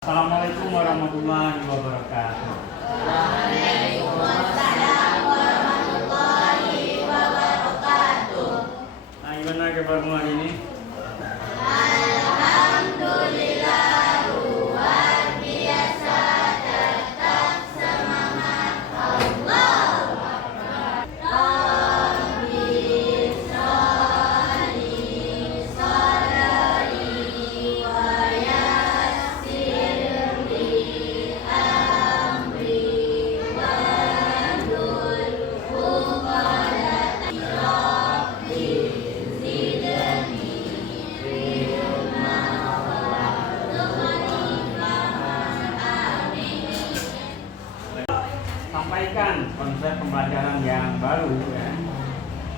Assalamualaikum warahmatullahi wabarakatuh. Waalaikumsalam warahmatullahi wabarakatuh. Nah, gimana kabarmu hari ini? Alhamdulillah luar biasa, tetap semangat. Allahu Akbar. Rabbi sholli sadri wa yassir li amri wahlul 'uqdatam Rabbi zidni sampaikan konsep pembelajaran yang baru ya.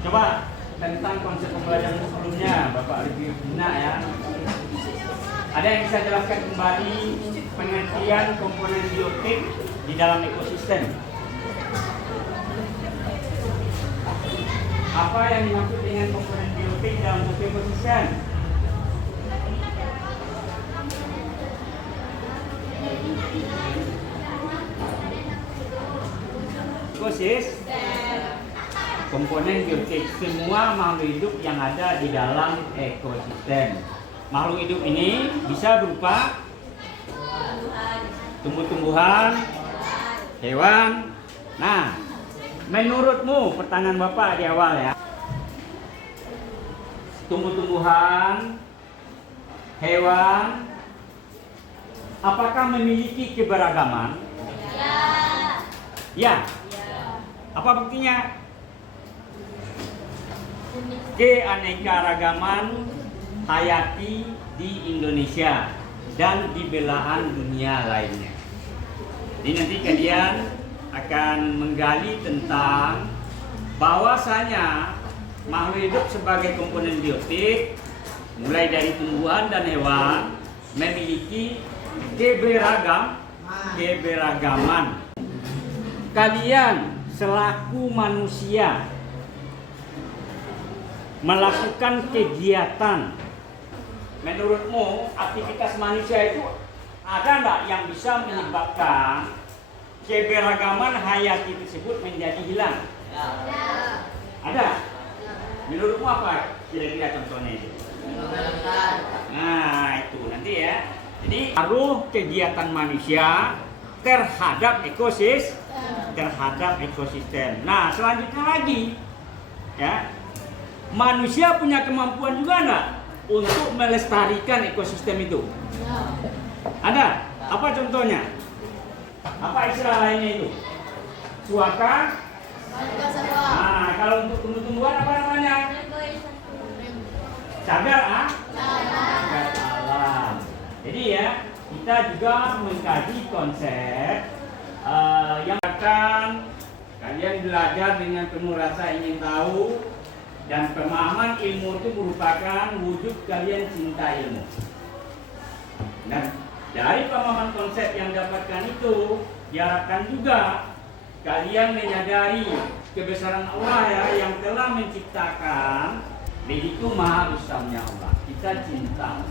Coba tentang konsep pembelajaran sebelumnya Bapak review ya. Ada yang bisa jelaskan kembali pengertian komponen biotik di dalam ekosistem? Apa yang dimaksud dengan komponen biotik dalam suatu ekosistem? Komponen biotik, semua makhluk hidup yang ada di dalam ekosistem. Makhluk hidup ini bisa berupa tumbuh-tumbuhan, hewan. Nah, menurutmu pertanyaan Bapak di awal ya, tumbuh-tumbuhan, hewan, apakah memiliki keberagaman? Ya. Apa buktinya? Keanekaragaman hayati di Indonesia dan di belahan dunia lainnya. Jadi nanti kalian akan menggali tentang bahwasanya makhluk hidup sebagai komponen biotik mulai dari tumbuhan dan hewan memiliki keberagaman. Kalian selaku manusia melakukan kegiatan, menurutmu aktivitas manusia itu ada nggak yang bisa menyebabkan keberagaman hayati tersebut menjadi hilang? Ada. Menurutmu apa kira-kira contohnya itu? Nah itu nanti ya. Jadi pengaruh kegiatan manusia terhadap ekosistem. Nah selanjutnya lagi ya, manusia punya kemampuan juga enggak untuk melestarikan ekosistem itu? Ada? Apa contohnya? Apa istilah lainnya itu? Suaka? Nah kalau untuk tumbuh-tumbuhan apa namanya? Cagar alam. Jadi ya, kita juga mengkaji konsep yang akan kalian belajar dengan penuh rasa ingin tahu, dan pemahaman ilmu itu merupakan wujud kalian cinta ilmu. Dan dari pemahaman konsep yang dapatkan itu diharapkan juga kalian menyadari kebesaran Allah ya, yang telah menciptakan. Begitu maha besarnya Allah, kita cinta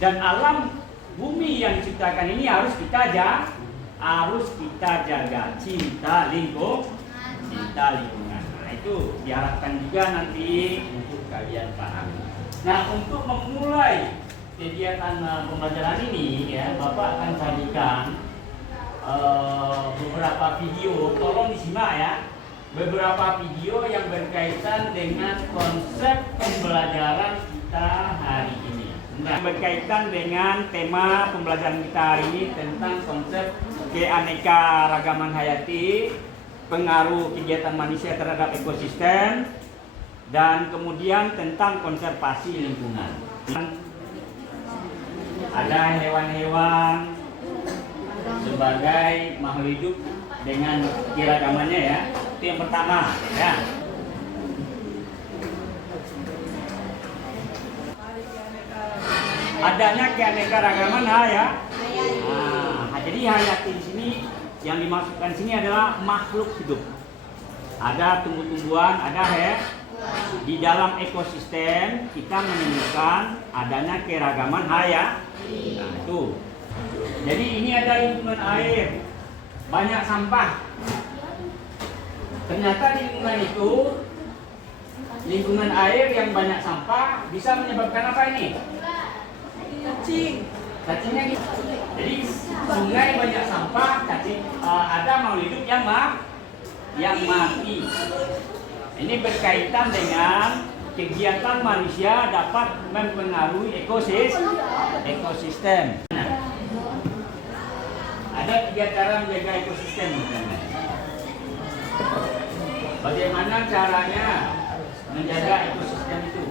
dan alam bumi yang diciptakan ini harus kita jaga, cinta lingkungan. Nah itu diharapkan juga nanti untuk kalian pahami. Nah untuk memulai kegiatan pembelajaran ini ya, Bapak akan sajikan beberapa video, tolong disimak ya. Beberapa video yang berkaitan dengan konsep pembelajaran kita hari ini. Nah, berkaitan dengan tema pembelajaran kita hari ini tentang konsep keanekaragaman hayati, pengaruh kegiatan manusia terhadap ekosistem, dan kemudian tentang konservasi lingkungan. Ada hewan-hewan sebagai makhluk hidup dengan keragamannya ya. Itu yang pertama ya. Adanya keanekaragaman ya. Nah, jadi hayati di sini yang dimaksudkan sini adalah makhluk hidup. Ada tumbuh-tumbuhan, ada Di dalam ekosistem kita menemukan adanya keragaman hayati. Nah, itu. Jadi ini ada lingkungan air, banyak sampah. Ternyata di lingkungan itu, lingkungan air yang banyak sampah bisa menyebabkan apa ini? Cacingnya gitu. Jadi sungai banyak sampah, cacing ada makhluk hidup yang mati. Ini berkaitan dengan kegiatan manusia dapat mempengaruhi ekosistem. Nah, ada 3 cara menjaga ekosistem. Bagaimana caranya menjaga ekosistem itu?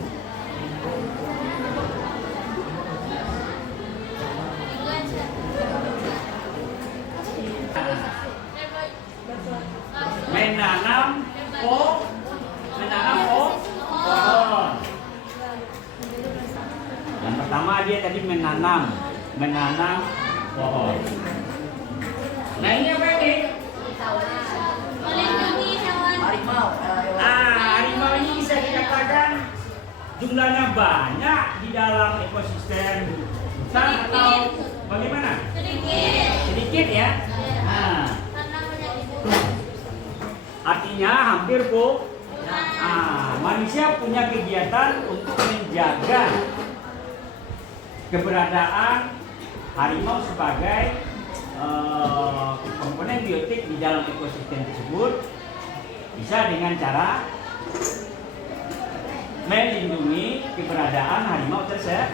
Menanam pohon. Yang pertama dia tadi menanam pohon. Nah ini apa ini? Melindungi hewan. Harimau ini bisa dikatakan jumlahnya banyak di dalam ekosistem hutan atau bagaimana? Sedikit ya. Nah, artinya hampir manusia punya kegiatan untuk menjaga keberadaan harimau sebagai komponen biotik di dalam ekosistem tersebut, bisa dengan cara melindungi keberadaan harimau tersebut.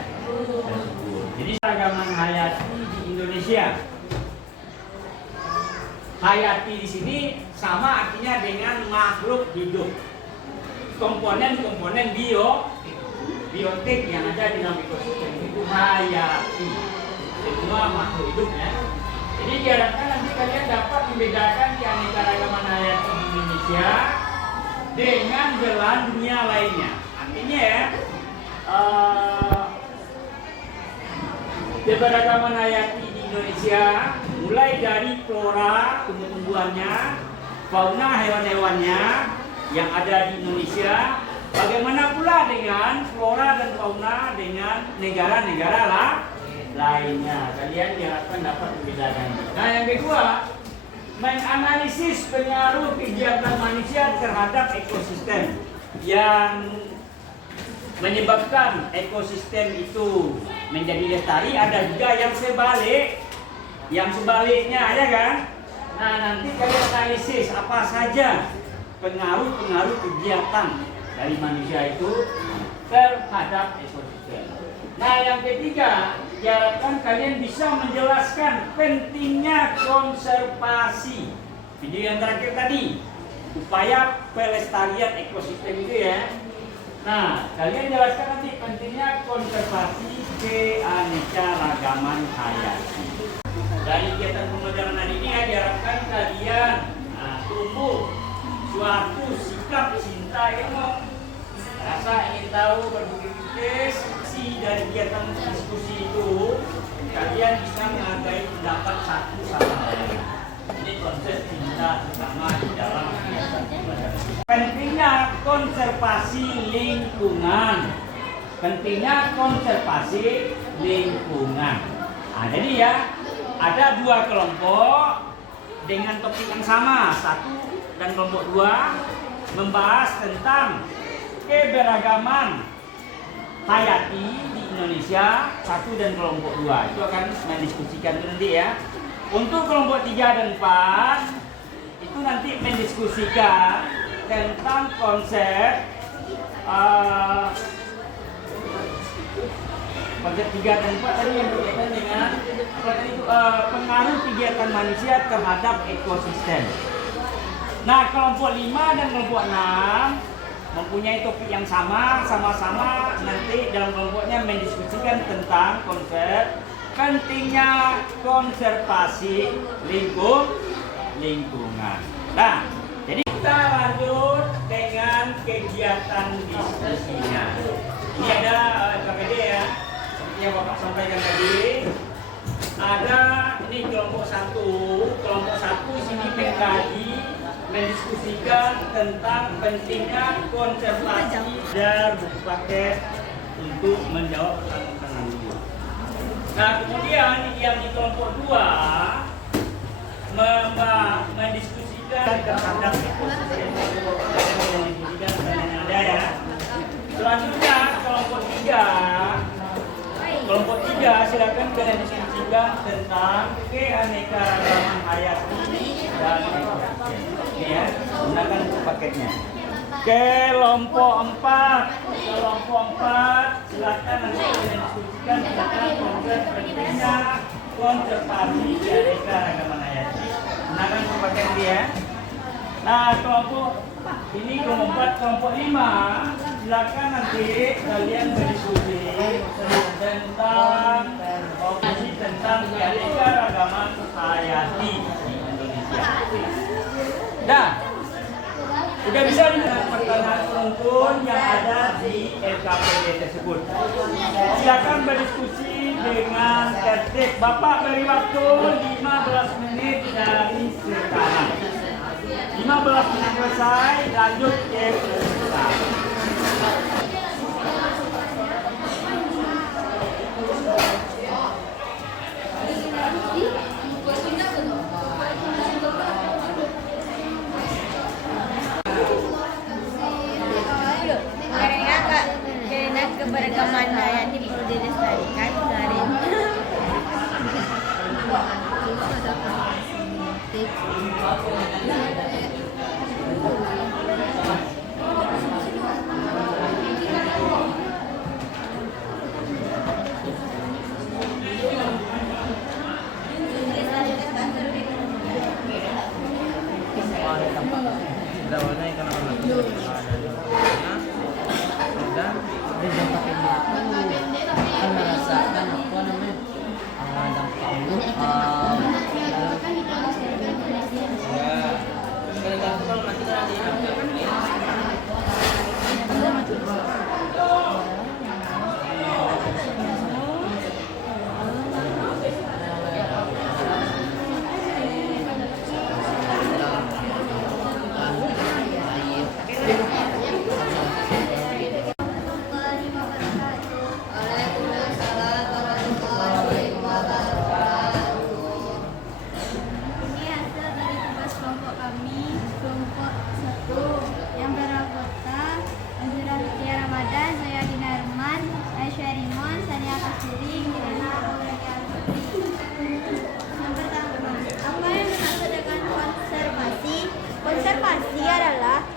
Jadi keragaman hayati di Indonesia. Hayati di sini sama artinya dengan makhluk hidup. Komponen biotik yang ada di dalam ekosistem itu hayati. Semua makhluk hidup ya. Jadi diharapkan nanti kalian dapat membedakan keanekaragaman hayati di Indonesia dengan belahan dunia lainnya. Artinya ya, keberagaman hayati di Indonesia mulai dari flora tumbuh-tumbuhannya, fauna hewan-hewannya yang ada di Indonesia, bagaimana pula dengan flora dan fauna dengan negara-negara lainnya. Kalian diharapkan dapat membedakan. Nah, yang kedua, menganalisis pengaruh kegiatan manusia terhadap ekosistem yang menyebabkan ekosistem itu menjadi lestari. Ada juga yang sebaliknya ya kan. Nah, nanti kalian analisis apa saja pengaruh kegiatan dari manusia itu terhadap ekosistem. Nah, yang ketiga, diharapkan kalian bisa menjelaskan pentingnya konservasi. Video yang terakhir tadi, upaya pelestarian ekosistem itu ya. Nah, kalian jelaskan nanti pentingnya konservasi keanekaragaman hayati. Dari kegiatan pembelajaran hari ini diharapkan kalian tumbuh suatu sikap cinta ilmu, rasa ingin tahu, berpikir kritis. Dari kegiatan diskusi itu kalian bisa menghargai pendapat satu sama lain. Ini konsep cinta utama di dalam kegiatan pembelajaran. Pentingnya konservasi lingkungan. Nah, jadi ya, ada 2 kelompok dengan topik yang sama. 1 dan kelompok 2 membahas tentang keberagaman hayati di Indonesia. 1 dan kelompok 2 itu akan mendiskusikan itu nanti ya. Untuk kelompok 3 dan 4 itu nanti mendiskusikan tentang konsep 3 dan 4 tadi yang berkaitan dengan pengaruh kegiatan manusia terhadap ekosistem. Nah, kelompok 5 dan kelompok 6 mempunyai topik yang sama-sama nanti dalam kelompoknya mendiskusikan tentang konsep pentingnya konservasi lingkungan. Nah, jadi kita lanjut dengan kegiatan diskusinya. Ini ada KPD ya, seperti yang Bapak sampaikan tadi. Ada ini kelompok 1 sini mengkaji, mendiskusikan tentang pentingnya konservasi dan buku paket untuk menjawab pertanyaan itu. Nah, kemudian yang di kelompok 2 mendiskusikan terhadap yang ada ya. Selanjutnya kelompok 3 silakan kalian diskusikan tentang keanekaragaman hayati dan ekosistem. Ini ya, gunakan untuk paketnya. Kelompok 4 silakan nanti kalian diskusikan tentang konsep pentingnya konservasi keanekaragaman hayati. Gunakan untuk paket dia. Nah, kelompok 5 silakan nanti kalian berdiskusi tentang opsi tentang keanekaragaman hayati di Indonesia. Nah, sudah bisa dengan pertanyaan penuntun yang ada di LKPD tersebut. Silakan berdiskusi dengan tertib. Bapak beri waktu 15 menit dari sekarang. 15 menit selesai, lanjut ke peserta. Karena keberagaman hayati perlu dilestarikan dari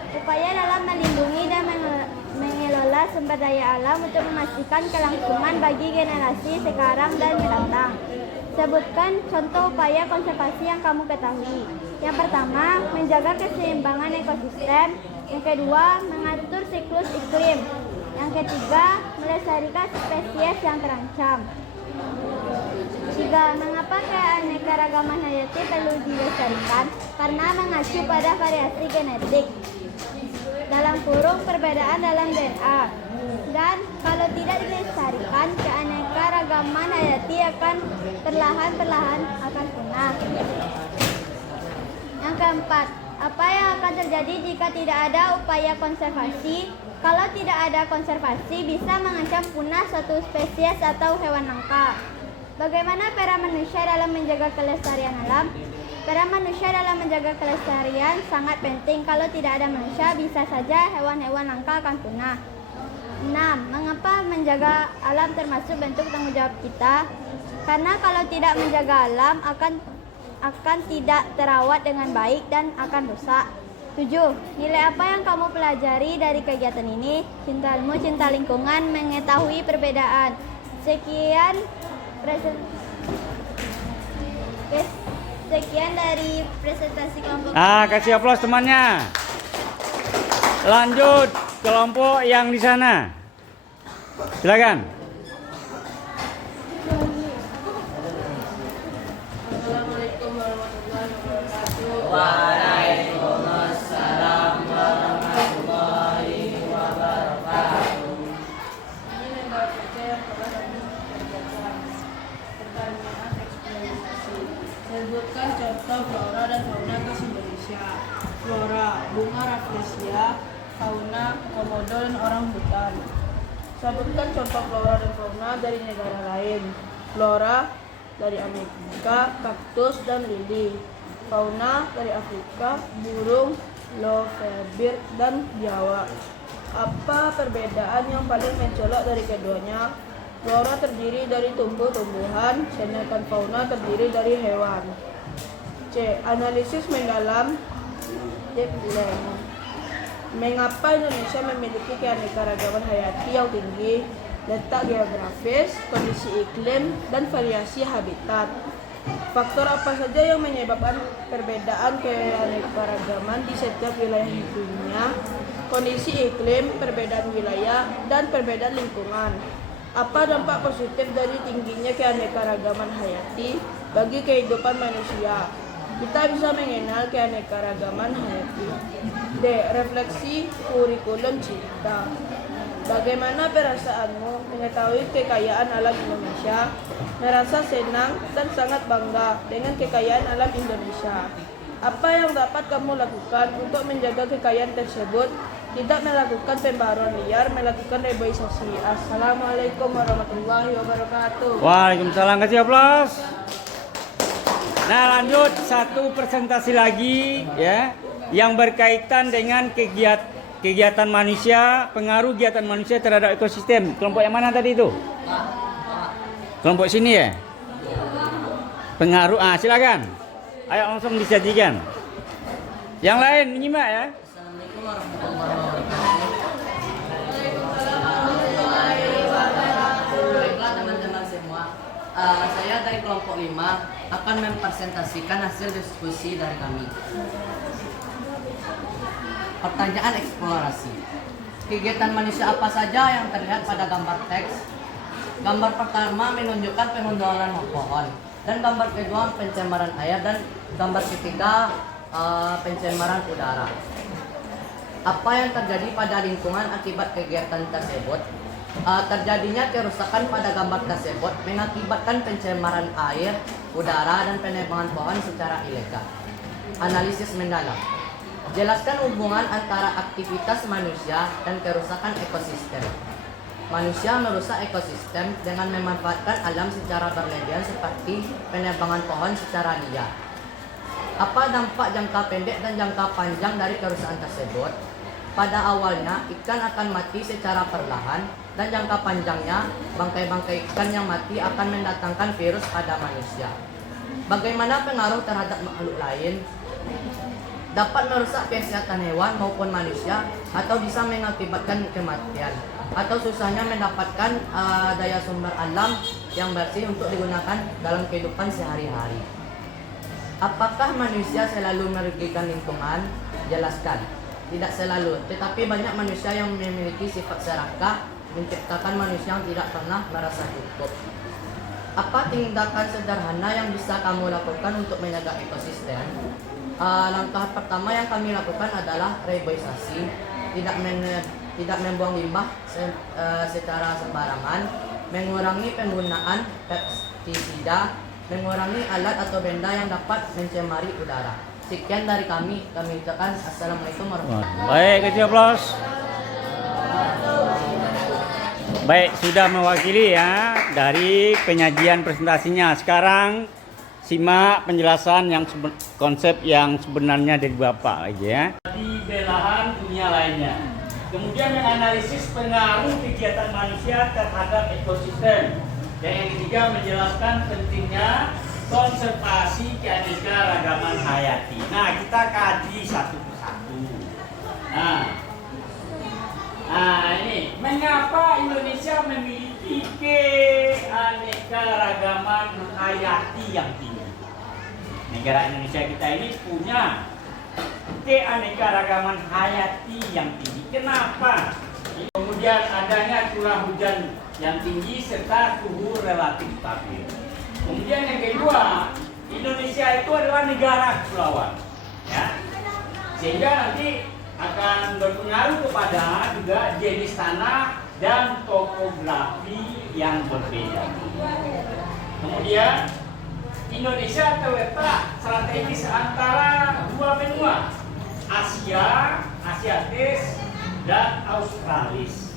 upaya dalam melindungi dan mengelola sumber daya alam untuk memastikan kelangsungan bagi generasi sekarang dan mendatang. Sebutkan contoh upaya konservasi yang kamu ketahui. Yang pertama, menjaga keseimbangan ekosistem. Yang kedua, mengatur siklus iklim. Yang ketiga, melestarikan spesies yang terancam. 3. Mengapa keanekaragaman hayati perlu dilestarikan? Karena mengacu pada variasi genetik. Dalam kurung perbedaan dalam DNA. Dan kalau tidak dilestarikan, keanekaragaman hayati akan perlahan-perlahan akan punah. Yang keempat, apa yang akan terjadi jika tidak ada upaya konservasi? Kalau tidak ada konservasi, bisa mengancam punah suatu spesies atau hewan langka. Bagaimana peran manusia dalam menjaga kelestarian alam? Peran manusia dalam menjaga kelestarian sangat penting. Kalau tidak ada manusia, bisa saja hewan-hewan langka akan punah. 6. Mengapa menjaga alam termasuk bentuk tanggung jawab kita? Karena kalau tidak menjaga alam akan tidak terawat dengan baik dan akan rusak. 7. Nilai apa yang kamu pelajari dari kegiatan ini? Cinta ilmu, cinta lingkungan, mengetahui perbedaan. Sekian dari presentasi kelompok. Kasih aplaus temannya. Lanjut kelompok yang di sana. Silakan. Assalamualaikum warahmatullahi wabarakatuh. Waalaikumsalam warahmatullahi wabarakatuh. Ini lembaga kerja yang telah kami kerjakan. Pertanyaan eksplorasi. Sebutkan contoh flora dan fauna khas Indonesia. Indonesia. Flora, bunga rafflesia, fauna, komodo, dan orang hutan. Sebutkan contoh flora dan fauna dari negara lain. Flora dari Amerika, kaktus dan lili. Fauna dari Afrika, burung, lovebird, dan biawak. Apa perbedaan yang paling mencolok dari keduanya? Flora terdiri dari tumbuh-tumbuhan, sedangkan fauna terdiri dari hewan. C. Analisis mendalam. Mengapa Indonesia memiliki keanekaragaman hayati yang tinggi, letak geografis, kondisi iklim, dan variasi habitat? Faktor apa saja yang menyebabkan perbedaan keanekaragaman di setiap wilayah di dunia? Kondisi iklim, perbedaan wilayah, dan perbedaan lingkungan. Apa dampak positif dari tingginya keanekaragaman hayati bagi kehidupan manusia? Kita bisa mengenal keanekaragaman hayati. D. Refleksi kurikulum cipta. Bagaimana perasaanmu mengetahui kekayaan alam Indonesia? Merasa senang dan sangat bangga dengan kekayaan alam Indonesia. Apa yang dapat kamu lakukan untuk menjaga kekayaan tersebut? Tidak melakukan pembaruan liar, melakukan reboisasi. Assalamualaikum warahmatullahi wabarakatuh. Waalaikumsalam, kasih aplaus. Nah, lanjut satu presentasi lagi ya yang berkaitan dengan kegiatan manusia, pengaruh kegiatan manusia terhadap ekosistem. Kelompok yang mana tadi itu? Kelompok sini ya? Pengaruh, silakan. Ayo langsung disajikan. Yang lain menyimak ya. Assalamualaikum warahmatullahi wabarakatuh. Baiklah teman-teman semua, saya dari kelompok 5 akan mempresentasikan hasil diskusi dari kami. Pertanyaan eksplorasi. Kegiatan manusia apa saja yang terlihat pada gambar teks? Gambar pertama menunjukkan pengundulan pohon, dan gambar kedua pencemaran air, dan gambar ketiga pencemaran udara. Apa yang terjadi pada lingkungan akibat kegiatan tersebut? Terjadinya kerusakan pada gambar tersebut mengakibatkan pencemaran air, udara, dan penebangan pohon secara ilegal. Analisis mendalam. Jelaskan hubungan antara aktivitas manusia dan kerusakan ekosistem. Manusia merusak ekosistem dengan memanfaatkan alam secara berlebihan seperti penebangan pohon secara liar. Apa dampak jangka pendek dan jangka panjang dari kerusakan tersebut? Pada awalnya, ikan akan mati secara perlahan, dan jangka panjangnya, bangkai-bangkai ikan yang mati akan mendatangkan virus pada manusia. Bagaimana pengaruh terhadap makhluk lain? Dapat merusak kesehatan hewan maupun manusia, atau bisa mengakibatkan kematian, atau susahnya mendapatkan daya sumber alam yang bersih untuk digunakan dalam kehidupan sehari-hari. Apakah manusia selalu merugikan lingkungan? Jelaskan. Tidak selalu, tetapi banyak manusia yang memiliki sifat serakah menciptakan manusia yang tidak pernah merasa cukup. Apa tindakan sederhana yang bisa kamu lakukan untuk menjaga ekosistem? Langkah pertama yang kami lakukan adalah reboisasi, tidak membuang limbah secara sembarangan, mengurangi penggunaan pestisida, mengurangi alat atau benda yang dapat mencemari udara. Sekian dari kami ucapkan assalamualaikum warahmatullahi wabarakatuh. Baik, kasih aplaus. Baik, sudah mewakili ya dari penyajian presentasinya. Sekarang simak penjelasan yang konsep yang sebenarnya dari Bapak lagi ya. Di belahan dunia lainnya. Kemudian menganalisis pengaruh kegiatan manusia terhadap ekosistem. Dan yang ketiga menjelaskan pentingnya konservasi keanekaragaman hayati. Nah, kita kaji satu persatu. Nah, ini mengapa Indonesia memiliki keanekaragaman hayati yang tinggi? Negara Indonesia kita ini punya keanekaragaman hayati yang tinggi. Kenapa? Kemudian adanya curah hujan yang tinggi serta suhu relatif stabil. Kemudian yang kedua, Indonesia itu adalah negara kepulauan, ya, sehingga nanti akan berpengaruh kepada juga jenis tanah dan topografi yang berbeda. Kemudian Indonesia terletak strategis antara dua benua, Asia, Asiatis, dan Australis.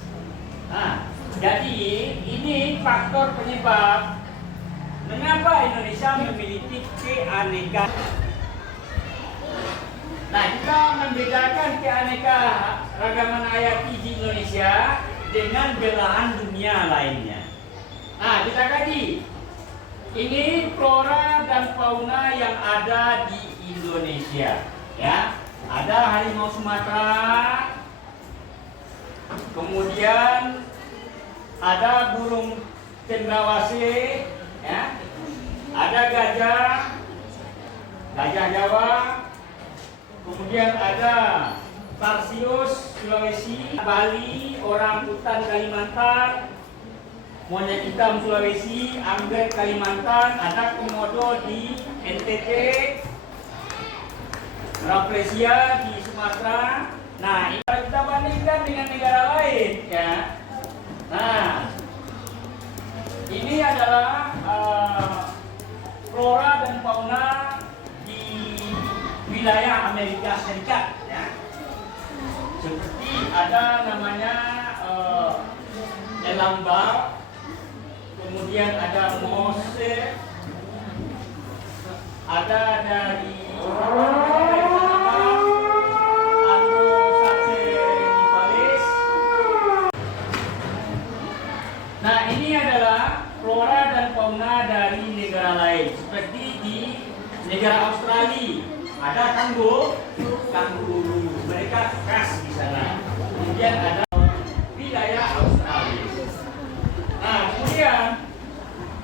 Nah, jadi ini faktor penyebab mengapa Indonesia memiliki keanekaragaman. Nah, kita membedakan keanekaragaman hayati di Indonesia dengan belahan dunia lainnya. Nah, kita kaji. Ini flora dan fauna yang ada di Indonesia, ya. Ada harimau Sumatera, kemudian ada burung cendrawasih, ya. Ada gajah Jawa, kemudian ada Tarsius Sulawesi, Bali, orang hutan Kalimantan, monyet hitam Sulawesi, anggrek Kalimantan, ada komodo di NTT, Rafflesia di Sumatera. Nah, ini kita bandingkan dengan negara lain, ya. Nah, ini adalah flora dan fauna di wilayah Amerika Serikat, ya. Seperti ada namanya elang bar, kemudian ada mose, ada dari Anglo-Saxonifalis. Nah, ini adalah flora dan fauna dari negara lain. Seperti di negara Australia, ada kanguru, mereka khas di sana. Kemudian ada wilayah Australia. Nah, kemudian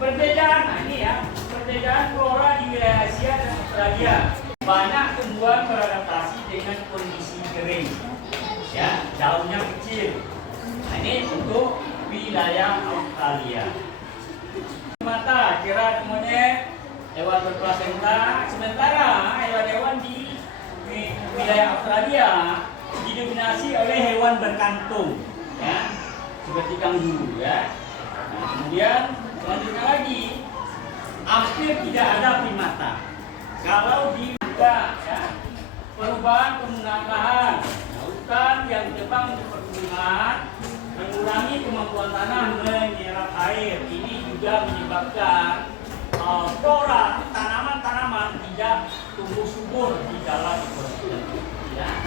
perbedaan, nah ini ya, perbedaan flora di wilayah Asia dan Australia. Banyak tumbuhan beradaptasi dengan kondisi kering, ya, daunnya kecil. Nah, ini untuk wilayah Australia. Mata, kira monyet, hewan berplasenta. Sementara hewan-hewan di wilayah Australia didominasi oleh hewan berkantung, ya, seperti kanguru, ya. Nah, kemudian selanjutnya lagi, hampir tidak ada primata. Kalau di ya, perubahan penggunaan lahan, nah, hutan yang ditebang untuk perkebunan mengurangi kemampuan tanah menyerap air. Ini juga menyebabkan flora tanaman-tanaman tidak tumbuh subur di dalam ekosistem. Ya.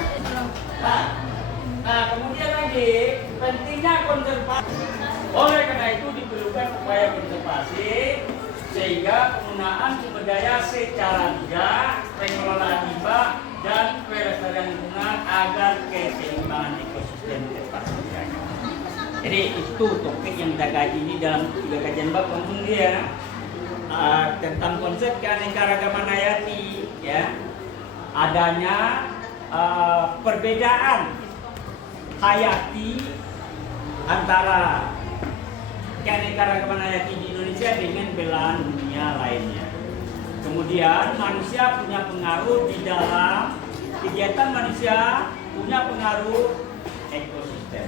Nah, kemudian lagi pentingnya konservasi. Oleh karena itu diperlukan upaya konservasi sehingga penggunaan sumber daya secara bijak, pengelolaan limbah dan pelestarian lingkungan agar keseimbangan ekosistem tetap terjaga. Jadi itu topik yang kita kaji ini dalam 3 kajian bab langsung dia tentang konsep keanekaragaman hayati, ya. Adanya perbedaan hayati antara keanekaragaman hayati di Indonesia dengan belahan dunia lainnya. Kemudian manusia punya pengaruh di dalam kegiatan manusia, punya pengaruh ekosistem.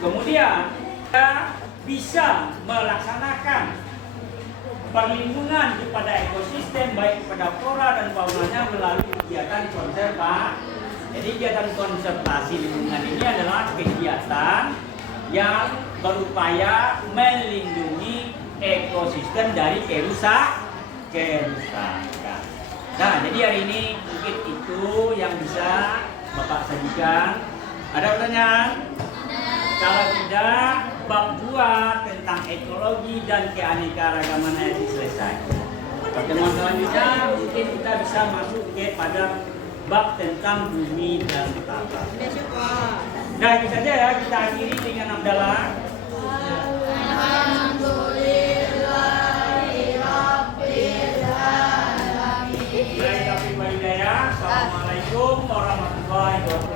Kemudian kita bisa melaksanakan perlindungan kepada ekosistem baik kepada flora dan faunanya melalui kegiatan konservasi. Jadi kegiatan konservasi lingkungan ini adalah kegiatan yang berupaya melindungi ekosistem dari kerusakan. Nah, jadi hari ini mungkin itu yang bisa Bapak sajikan. Ada pertanyaan? Kalau tidak, bab 2 tentang ekologi dan keanekaragaman hayati selesai. Pertemuan selanjutnya mungkin kita bisa masuk pada bab tentang bumi dan tanah. Nah, itu saja ya, kita akhiri dengan hamdalah. Assalamualaikum warahmatullahi wabarakatuh.